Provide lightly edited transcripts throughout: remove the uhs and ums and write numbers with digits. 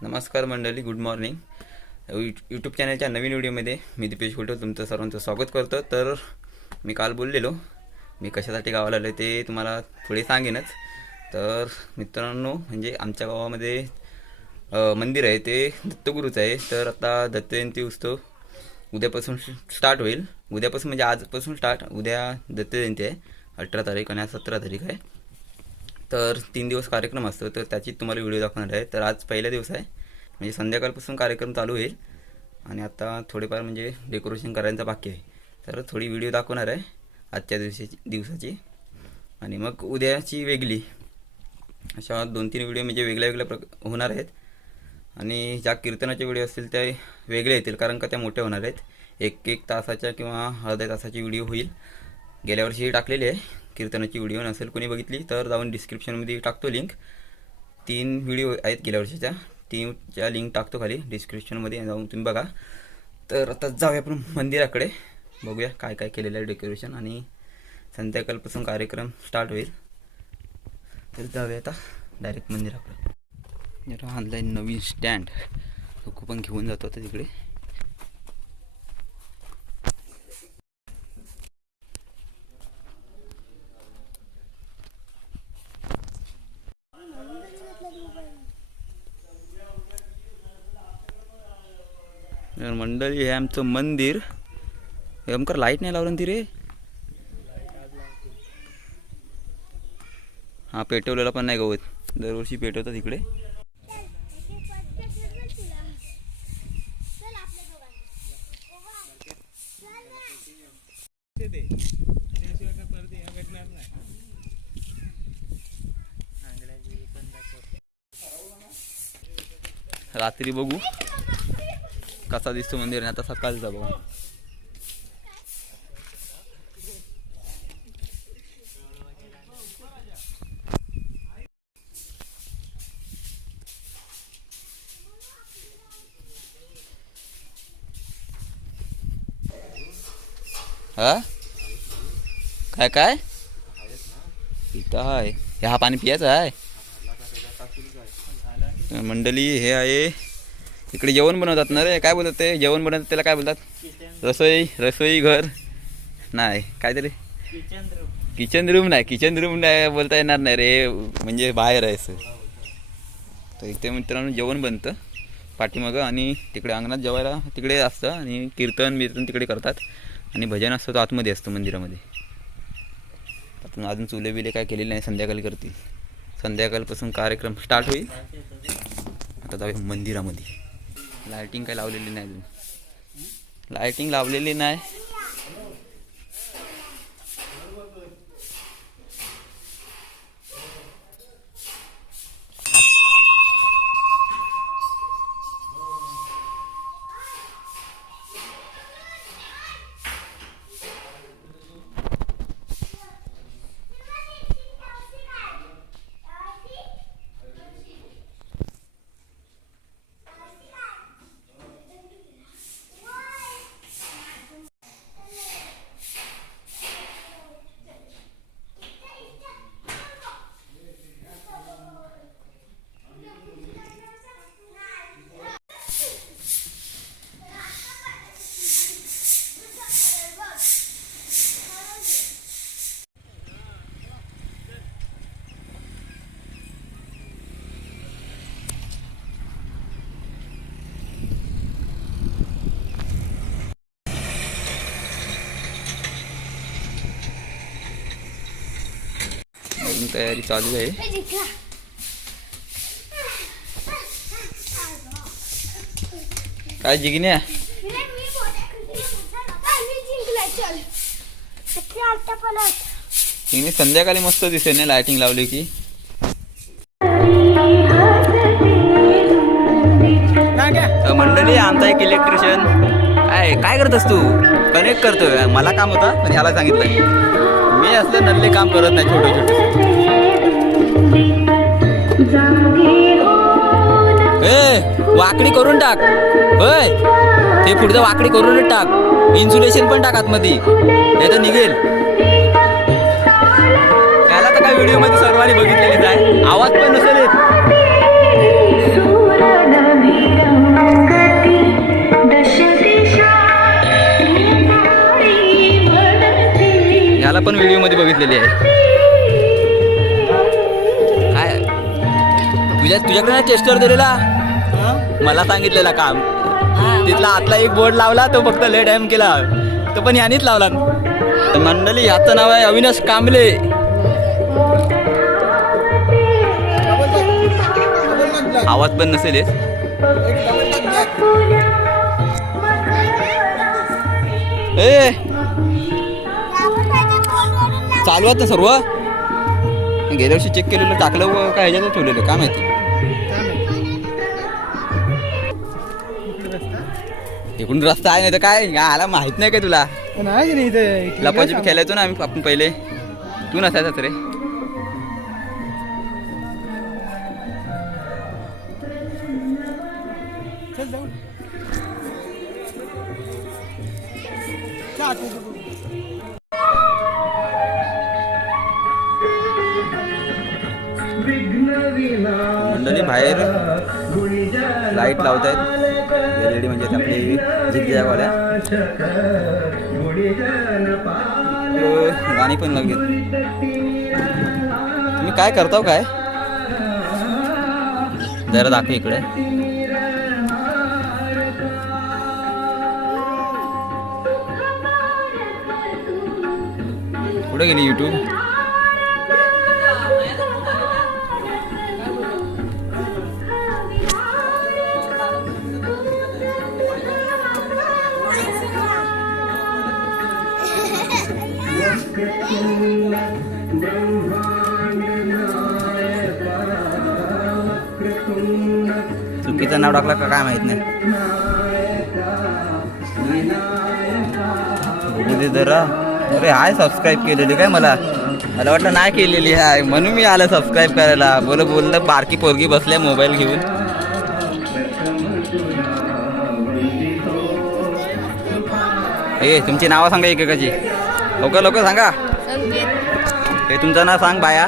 नमस्कार मंडळी, good morning. YouTube चॅनलच्या नवीन व्हिडिओमध्ये मी दीपेश कुलटे तुमचं सर्वांचं स्वागत करतो. तर मी काल बोललेलो मी कशासाठी गावाला आलो ते तुम्हाला पुढे सांगेनच. तर मित्रांनो, म्हणजे आमच्या गावामध्ये मंदिर आहे ते दत्तगुरूचं आहे. तर आता दत्त जयंती उत्सव उद्यापासून स्टार्ट होईल. उद्यापासून म्हणजे आजपासून स्टार्ट. उद्या दत्त जयंती आहे 18 तारीख आणि आज 17 तारीख आहे. तर 3 दिवस कार्यक्रम असतो. तर त्याची तुम्हाला व्हिडिओ दाखवणार आहे. तर आज पहिला दिवस आहे, म्हणजे संध्याकाळपासून कार्यक्रम चालू होईल आणि आता थोडेफार म्हणजे डेकोरेशन करायचं बाकी आहे. तर थोडी व्हिडिओ दाखवणार आहे आजच्या दिवसाची आणि मग उद्याची वेगळी, अशा 2-3 व्हिडिओ म्हणजे वेगळ्या वेगळ्या होणार आहेत. आणि ज्या कीर्तनाचे व्हिडिओ असतील त्या वेगळे येतील, कारण का त्या मोठ्या होणार आहेत. 1-1 तासाच्या किंवा अर्ध्या तासाची व्हिडिओ होईल. गेल्या वर्षी टाकलेली आहे कीर्तनाची व्हिडिओ. नसेल कोणी बघितली तर जाऊन डिस्क्रिप्शनमध्ये टाकतो लिंक. 3 व्हिडिओ आहेत गेल्या वर्षीच्या, 3च्या लिंक टाकतो खाली डिस्क्रिप्शनमध्ये, जाऊन तुम्ही बघा. तर आता जाऊया आपण मंदिराकडे, बघूया काय काय केलेलं आहे डेकोरेशन. आणि संध्याकाळपासून कार्यक्रम स्टार्ट होईल. तर जाऊया आता डायरेक्ट मंदिराकडे. जरा ऑनलाईन नवीन स्टँड तो पण घेऊन जातो आता तिकडे. मंडळी, हे आमचं मंदिर. अमकर लाईट नाही लावलं ती रे. हा पेटवलेला पण नाही गवत, दरवर्षी पेटवतात इकडे. रात्री बघू कसा दिसतो मंदिर. आता सकाळचा बघा. हा काय काय इथं आहे. हा पाणी पियाचं आहे मंडळी. हे आहे इकडे जेवण बनवतात ना रे. काय बोलतात ते जेवण बनवतात त्याला काय बोलतात? रसोई घर नाही, काहीतरी किचन रूम नाही बोलता येणार नाही रे, म्हणजे बाहेर आहे असं. तर इथे मित्रांनो जेवण बनतं पाठीमागं, आणि तिकडे अंगणात जेवायला तिकडे असतं, आणि कीर्तन तिकडे करतात, आणि भजन असतं तो आतमध्ये असतं मंदिरामध्ये. आपण अजून चुले बिले काय केलेले नाही, संध्याकाळी करतील. संध्याकाळपासून कार्यक्रम स्टार्ट होईल. आता जाऊया मंदिरामध्ये. लायटिंग काय लावलेली नाही अजून, लायटिंग लावलेली नाही. तयारी चालू आहे. काय जिग्न्या संध्याकाळी मस्त दिसेल ना लायटिंग लावली की. मंडळी, आमचा एक इलेक्ट्रिशियन काय करतोस तू? कनेक्ट करतोय. मला काम होतं पण ह्याला सांगितलं. मी असलं नल्ले काम करत नाही, छोटे छोटे. वाकडी करून टाक. होय, ते पुढचं वाकडी करूनच टाक. इन्सुलेशन पण टाक आतमध्ये, नाही तर निघेल. त्याला तर काय व्हिडिओ मध्ये सर्वांनी बघितलेलीच आहे. आवाज पण नसेल येत. पण व्हिडिओमध्ये बघितलेली आहे. काय तुझ्याकडे नाही टेस्टर दिलेला, मला सांगितलेला काम तिथला आतला एक बोर्ड लावला, तो फक्त लेट टाइम केला, तो पण यानेच लावला. मंडळी याचं नाव आहे अविनाश कांबळे. आवाज पण नसेल ए चालू आहेत ना सर्व. गेल्या वर्षी चेक केलेलं टाकलं व काय ह्याच्यात ठेवलेलं काय माहिती. इकडून रस्ता आहे नाही तर काय आला माहित नाही काय तुला. लपाछपी खेळायचो ना आम्ही आपण पहिले, तू नसायचाच रे. मंडळी बाहेर लाईट लावतायत, LED म्हणजे आपली झिगझॅगवाल्या. गाणी पण लागेल. तुम्ही काय करताव काय जरा दाखव इकडे. कुठे गेली युट्यूब. चुकीचं नाव टाकलं का काय माहित नाही. जरा अरे हाय सबस्क्राईब केलेली काय, मला वाटलं नाही केलेली आहे म्हणून मी आलं सबस्क्राईब करायला. बोललं बारकी पोरगी बसल्या मोबाईल घेऊन. हे तुमची नावं सांगा एकेकाची, लवकर सांगा. हे तुमचं नाव सांग बाया.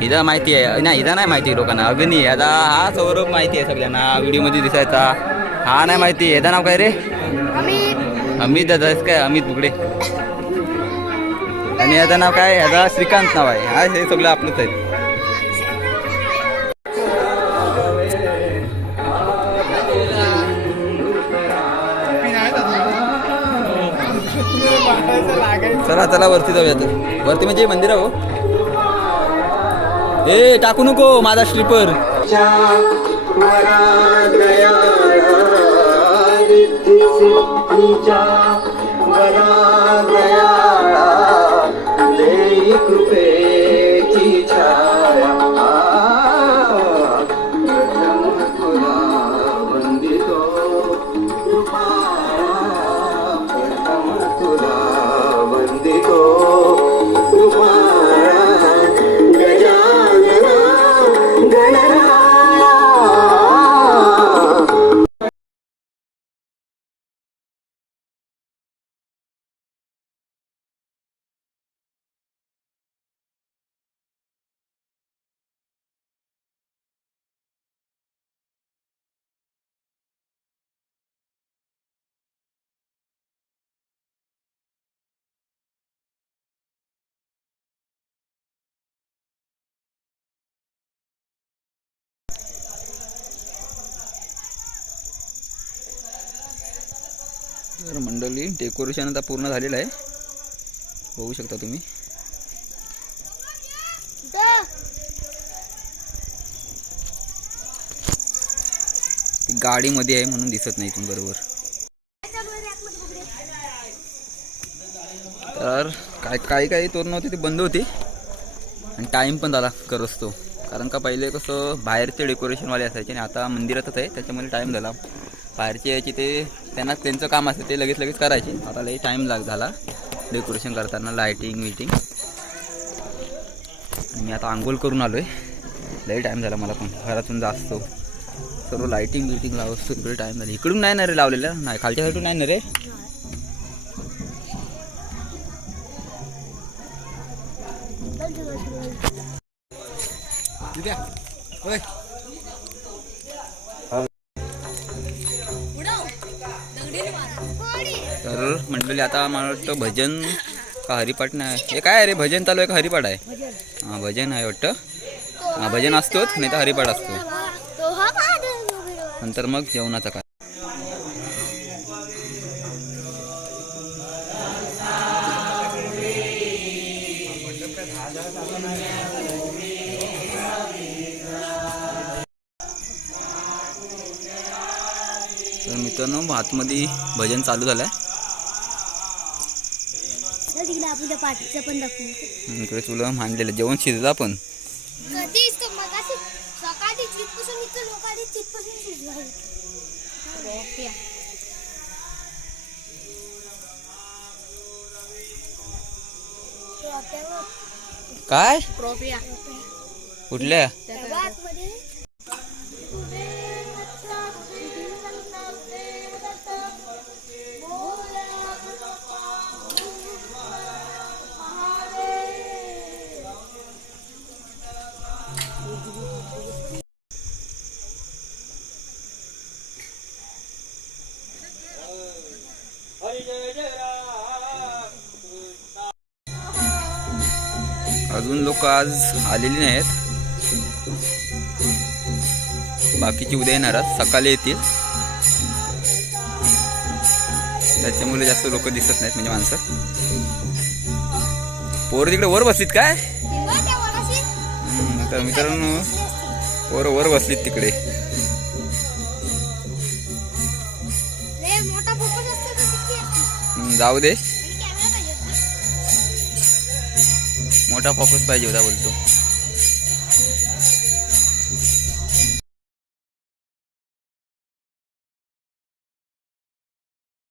हिदा माहिती आहे ना, हिदा नाही माहिती लोकांना. अग्नी आता हा सौरभ माहिती आहे सगळ्यांना, व्हिडिओमध्ये दिसायचा. हा नाही माहिती. याचं नाव काय रे. अमित दादा काय, अमित बुगडे. आणि याचं नाव काय, याचा श्रीकांत नाव आहे. हा हे सगळं आपलंच आहे. चला वरती जाऊया. वरती म्हणजे मंदिर हो. ए टाकू नको माझा स्लीपर. तर मंडळी डेकोरेशन आता पूर्ण झालेलं आहे, बघू शकता तुम्ही. गाडीमध्ये आहे म्हणून दिसत नाही इथून बरोबर. तर काही तोरण होते ते बंद होते आणि टाईम पण झाला करत तो. कारण का पहिले कसं बाहेरचे डेकोरेशनवाले असायचे आणि आता मंदिरातच आहे त्याच्यामुळे टाईम झाला. बाहेरचे यायचे ते त्यांना त्यांचं काम असतं ते लगेच करायचे. आता लई टाईम झाला डेकोरेशन करताना, लाईटिंग मीटिंग. आणि मी आता आंघोळ करून आलो आहे. लई टाईम झाला मला पण घरातून जास्त. सर्व लाईटिंग लावतो इकडे टाईम झाला. इकडून नाही ना रे लावलेलं, नाही खालच्या साईडून नाही ना रे. तर मंडळी आता मला वाटतं भजन का हरिपाठ नाही हे काय रे भजन चालू आहे का हरिपाठ आहे? हां भजन आहे वाटतं. हां भजन असतोच नाही तर हरिपाठ असतो. नंतर मग जेवणाचा काय. तर मित्रांनो आतमध्ये भजन चालू झालंय. आपल्या पाठीचं पण दाखवू. इकडे तुला मांडलेलं जेवण शिजला पण कधीच तो मगाशी सकाळी चितपासून इथं लोकांनी चितपासून शिजला आहे. रोप्या काय रोप्या कुठल्या मध्ये अजून लोक आज आलेली नाहीत. बाकीची उद्या येणार आहेत, सकाळी येतील. त्याच्यामुळे जास्त लोक दिसत नाहीत म्हणजे माणसं. पोरं तिकडे वर बसलीत काय? तर मित्रांनो पोरं वर बसलीत तिकडे. जाऊ दे मोठा फोकस पाहिजे होता बोलतो.